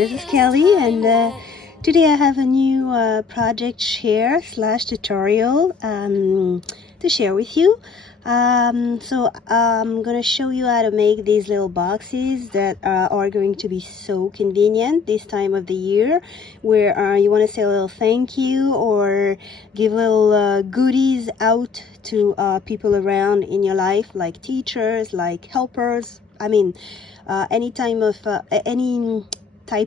This is Kelly, and today I have a new project share slash tutorial to share with you. So I'm gonna show you how to make these little boxes that are going to be so convenient this time of the year, where you want to say a little thank you or give little goodies out to people around in your life, like teachers, like helpers. I mean, any type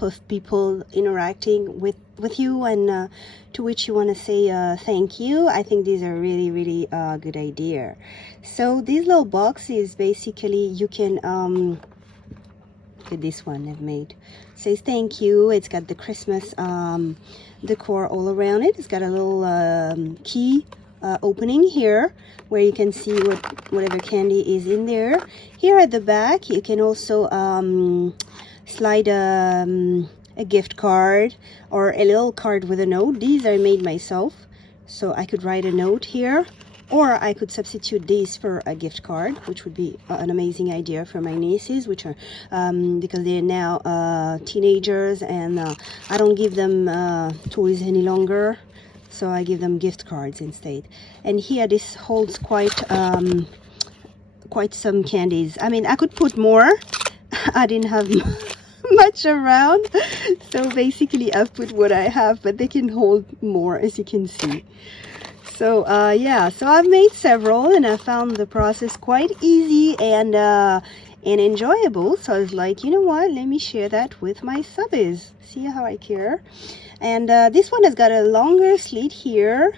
of people interacting with you, and to which you want to say thank you. I think these are really good idea. So these little boxes, basically you can look at this one I've made. It says thank you. It's got the Christmas decor all around it. It's got a little key opening here where you can see whatever candy is in there. Here at the back you can also slide a gift card or a little card with a note. These I made myself, so I could write a note here, or I could substitute these for a gift card, which would be an amazing idea for my nieces, which are because they're now teenagers, and I don't give them toys any longer, so I give them gift cards instead. And here this holds quite some candies. I mean, I could put more. I didn't have much around, so basically I've put what I have, but they can hold more, as you can see. So yeah, so I've made several, and I found the process quite easy and enjoyable. So I was like, you know what, let me share that with my subbies. See how I care. And this one has got a longer slit here,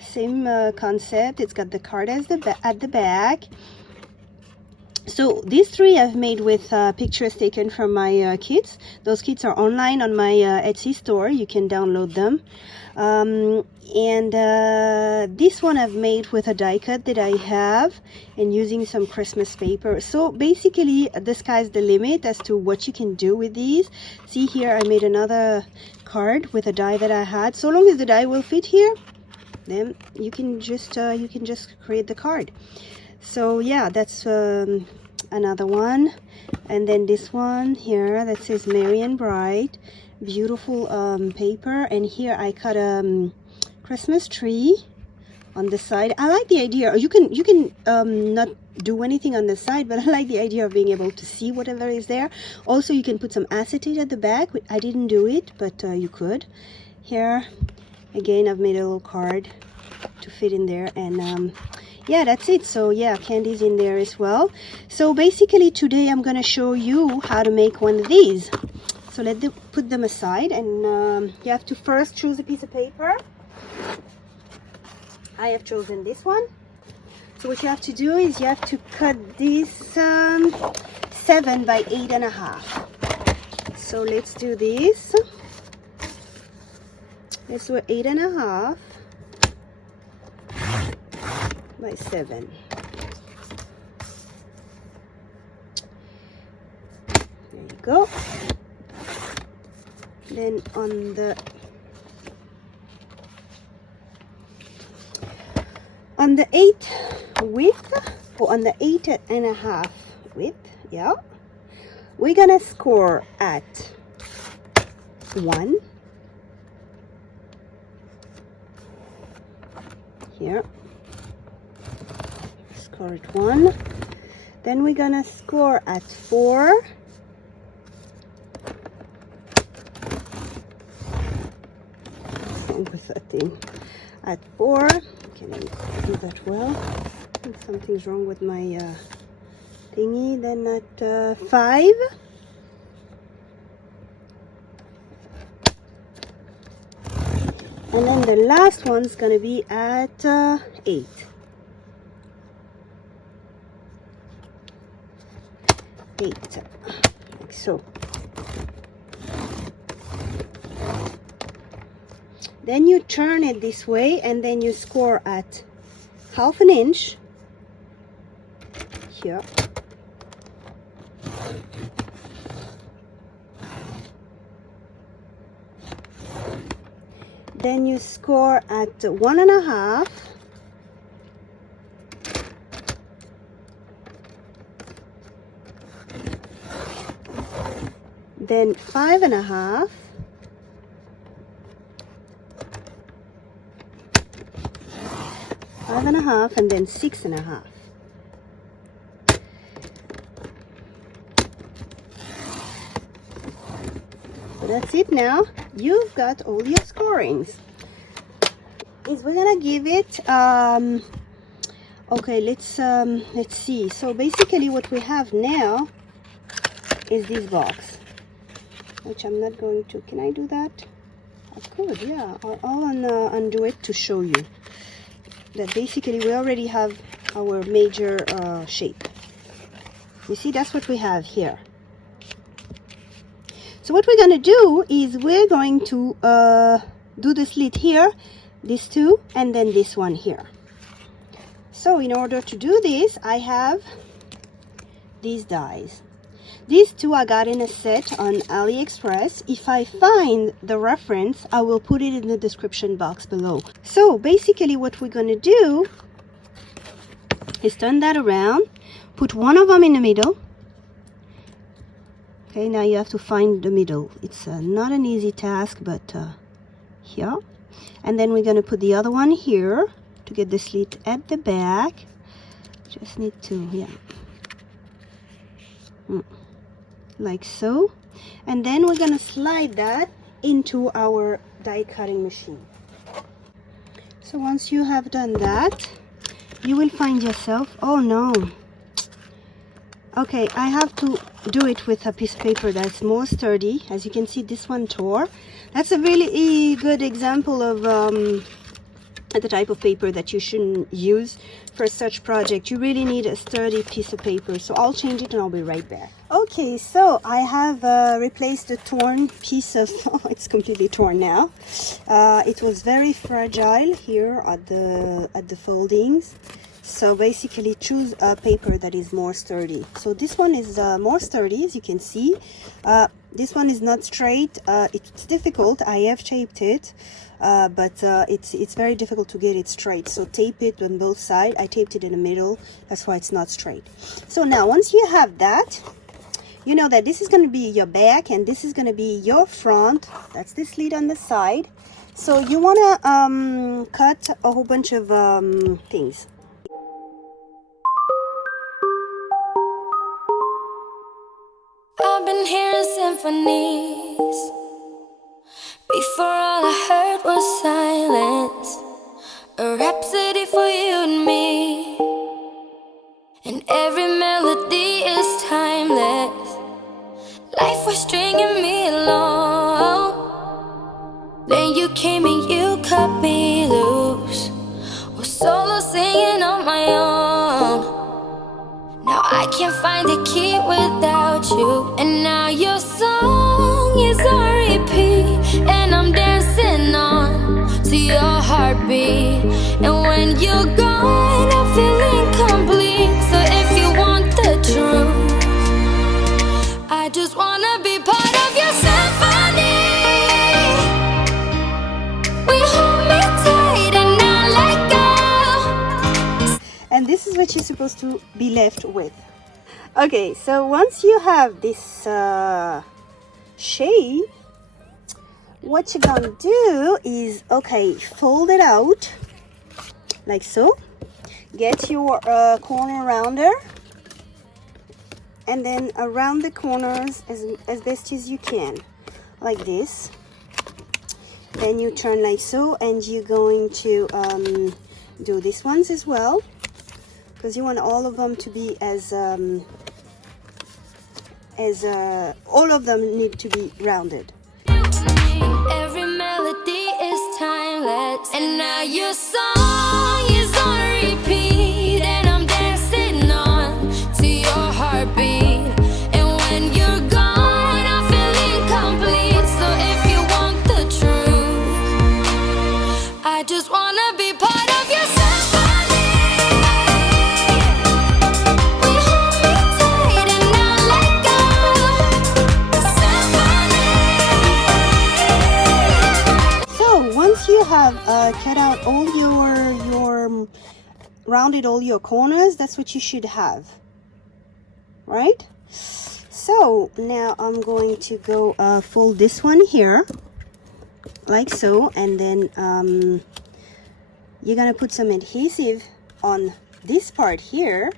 same concept. It's got the card at the back. So these three I've made with pictures taken from my kits. Those kits are online on my Etsy store. You can download them. And this one I've made with a die cut that I have, and using some Christmas paper. So basically the sky's the limit as to what you can do with these. See here, I made another card with a die that I had. So long as the die will fit here, then you can just create the card. So yeah, that's another one. And then this one here that says Merry and Bright, beautiful paper. And here I cut a Christmas tree on the side. I like the idea. You can not do anything on the side, but I like the idea of being able to see whatever is there. Also, you can put some acetate at the back. I didn't do it, but you could. Here again, I've made a little card to fit in there, and yeah, that's it. So yeah, candies in there as well. So basically today I'm gonna show you how to make one of these. So let's put them aside, and you have to first choose a piece of paper. I have chosen this one. So what you have to do is you have to cut this 7 by 8.5. So let's do this. Let's do 8.5 by 7. There you go. Then on the on the 8 width, or on the 8.5 width, yeah, we're gonna score at 1 here. Score at 1. Then we're gonna score at 4. With that thing at 4. Can I do that well? If something's wrong with my thingy. Then at 5. And then the last one's gonna be at 8. 8, like so. Then you turn it this way, and then you score at 1/2 inch here. Then you score at 1.5. then 5.5, and then 6.5. So that's it. Now you've got all your scorings. Is we're gonna give it okay, let's see. So basically what we have now is this box, which I'm not going to. Can I do that? I could, yeah. I'll undo it to show you that basically we already have our major shape. You see, that's what we have here. So what we're going to do is we're going to do the slit here, these two, and then this one here. So in order to do this, I have these dies. These two I got in a set on AliExpress. If I find the reference, I will put it in the description box below. So basically what we're going to do is turn that around, put one of them in the middle. Okay, now you have to find the middle. It's not an easy task, but here. And then we're going to put the other one here to get the slit at the back. Just need to, yeah. Like so. And then we're going to slide that into our die cutting machine. So once you have done that, you will find yourself, oh no, okay, I have to do it with a piece of paper that's more sturdy. As you can see, this one tore. That's a really good example of the type of paper that you shouldn't use for such project. You really need a sturdy piece of paper. So I'll change it and I'll be right back. Okay, so I have replaced the torn piece of, oh, it's completely torn now. It was very fragile here at the foldings. So basically choose a paper that is more sturdy. So this one is more sturdy, as you can see. This one is not straight. It's difficult. I have taped it, but it's very difficult to get it straight. So tape it on both sides. I taped it in the middle. That's why it's not straight. So now once you have that, you know that this is going to be your back and this is going to be your front. That's the slit on the side. So you want to cut a whole bunch of things. I've been hearing symphonies. Before all I heard was silence. A rhapsody for you and me. And every melody is timeless. Life was stringing me along. Then you came and you cut me loose. Was solo singing on my own. Now I can't find the key without you. And now your song is on repeat. And I'm dancing on to your heartbeat. And when you're gone, I feel incomplete. So if you want the truth, I just wanna be part of your symphony. We hold me tight and not let go. And this is what you're supposed to be left with. Okay, so once you have this shape, what you're gonna do is, okay, fold it out like so. Get your corner rounder and then around the corners as best as you can, like this. Then you turn like so, and you're going to do these ones as well, because you want all of them to be as all of them need to be rounded. Every melody is timeless, and now your song is on repeat, and I'm dancing on to your heartbeat. And when you're gone, I feel incomplete. So if you want the truth, I just wanna be part of your symphony. We hold me tight and not let go. Symphony. So once you have cut out all your rounded all your corners, that's what you should have, right? So now I'm going to go fold this one here like so, and then you're gonna put some adhesive on this part here.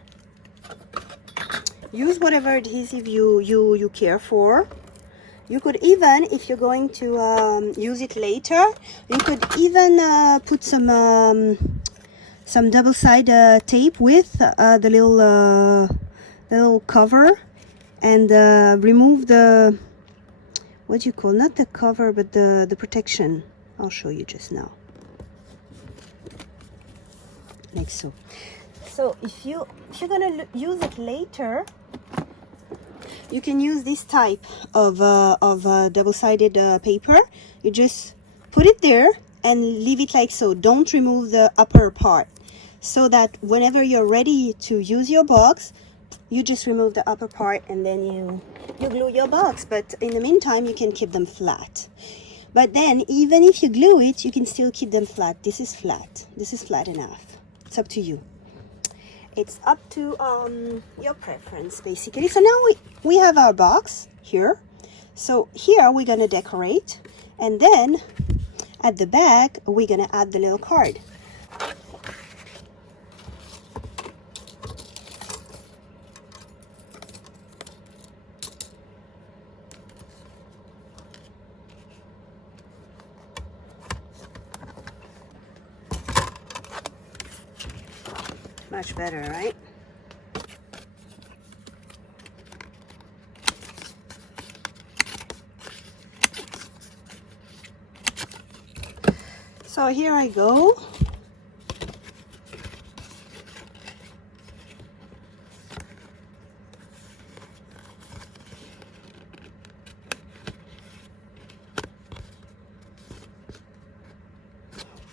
Use whatever adhesive you care for. You could even, if you're going to use it later, you could even put some double-sided tape with the little cover, and remove the, what do you call, not the cover, but the protection. I'll show you just now, like so. So if you're gonna use it later, you can use this type of double-sided paper. You just put it there and leave it like so. Don't remove the upper part, so that whenever you're ready to use your box, you just remove the upper part and then you glue your box. But in the meantime, you can keep them flat. But then even if you glue it, you can still keep them flat. This is flat. This is flat enough. It's up to you. It's up to your preference, basically. So now we have our box here. So here we're gonna decorate, and then at the back we're gonna add the little card. Much better, right? So here I go.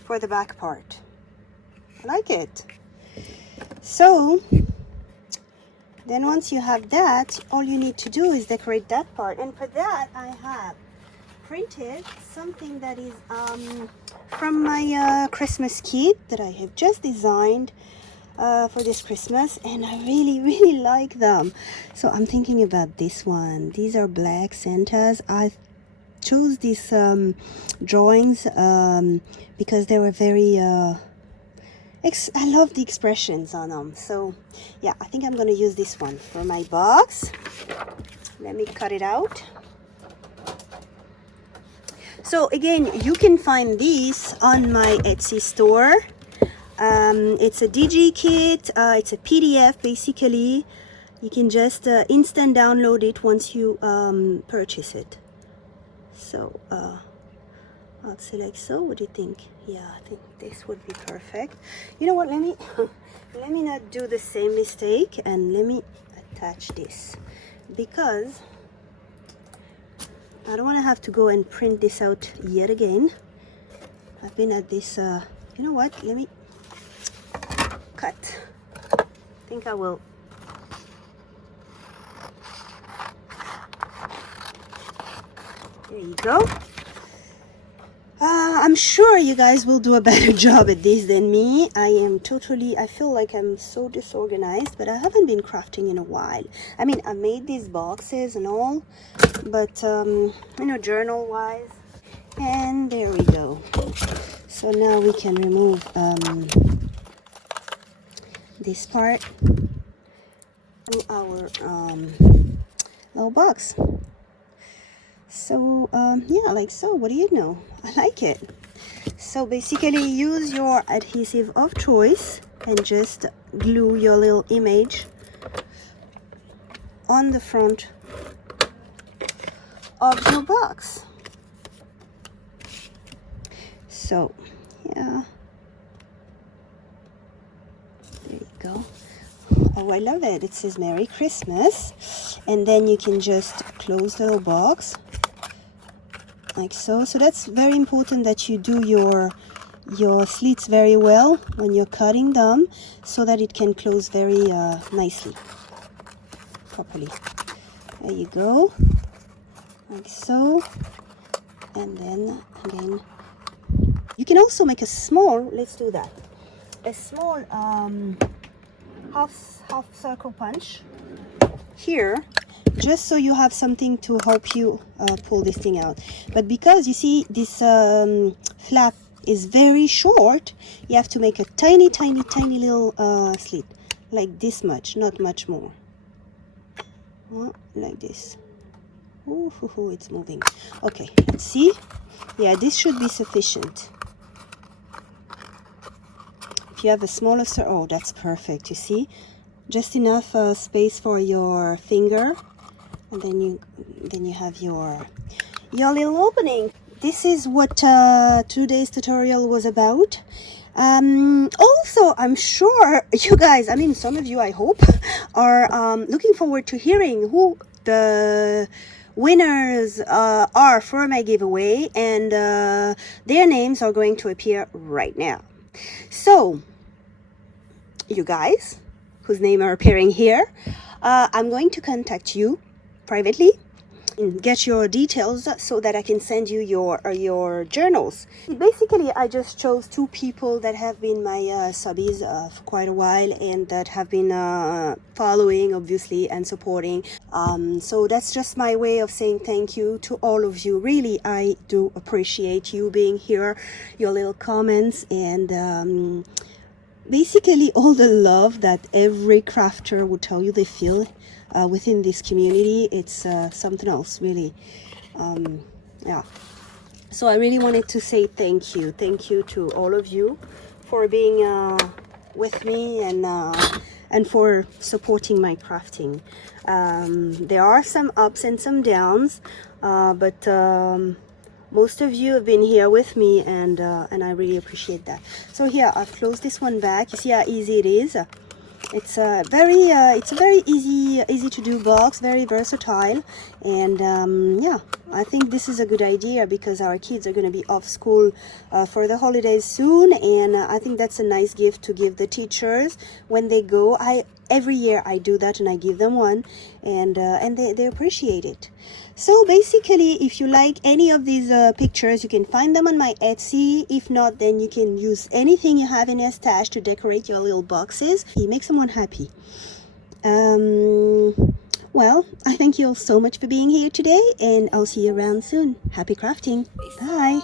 For the back part. I like it. So then once you have that, all you need to do is decorate that part. And for that, I have printed something that is from my Christmas kit that I have just designed for this Christmas, and I really like them. So I'm thinking about this one. These are black Santas. I chose these drawings because they were very I love the expressions on them. So yeah, I think I'm going to use this one for my box. Let me cut it out. So again, you can find these on my Etsy store. It's a DG kit. It's a PDF basically. You can just instant download it once you purchase it. So I'll select so. What do you think? Yeah, I think this would be perfect. You know what? Let me not do the same mistake, and let me attach this, because I don't want to have to go and print this out yet again. I've been at this. You know what? Let me cut. I think I will. There you go. I'm sure you guys will do a better job at this than me. I feel like I'm so disorganized, but I haven't been crafting in a while. I mean, I made these boxes and all, but you know, journal wise. And there we go. So now we can remove this part from our little box. So yeah, like so. What do you know? I like it. So basically, use your adhesive of choice and just glue your little image on the front of your box. So yeah, there you go. Oh, I love it. It says Merry Christmas, and then you can just close the little box like so. So that's very important that you do your slits very well when you're cutting them, so that it can close very nicely, properly. There you go, like so. And then again, you can also make a small, let's do that, a small half circle punch here, just so you have something to help you pull this thing out. But because you see this flap is very short, you have to make a tiny little slit, like this much, not much more. Like this. Ooh, it's moving. Okay, let's see. Yeah, this should be sufficient. If you have a smaller, oh, that's perfect. You see, just enough space for your finger, and then you have your little opening. This is what today's tutorial was about. Also, I'm sure you guys, I mean, some of you, I hope, are looking forward to hearing who the winners are for my giveaway, and their names are going to appear right now. So, you guys, whose name are appearing here, I'm going to contact you privately and get your details so that I can send you your journals. Basically, I just chose 2 people that have been my subbies for quite a while, and that have been following, obviously, and supporting. So that's just my way of saying thank you to all of you. Really, I do appreciate you being here, your little comments, and basically all the love that every crafter would tell you they feel within this community. It's something else, really. Yeah, so I really wanted to say thank you to all of you for being with me, and for supporting my crafting. There are some ups and some downs, but most of you have been here with me, and I really appreciate that. So here, I've closed this one back. You see how easy it is. It's a very easy to do box, very versatile, and yeah, I think this is a good idea because our kids are going to be off school for the holidays soon, and I think that's a nice gift to give the teachers when they go. Every year I do that, and I give them one, and they appreciate it. So basically, if you like any of these pictures, you can find them on my Etsy. If not, then you can use anything you have in your stash to decorate your little boxes. It makes someone happy. Well, I thank you all so much for being here today, and I'll see you around soon. Happy crafting. Bye.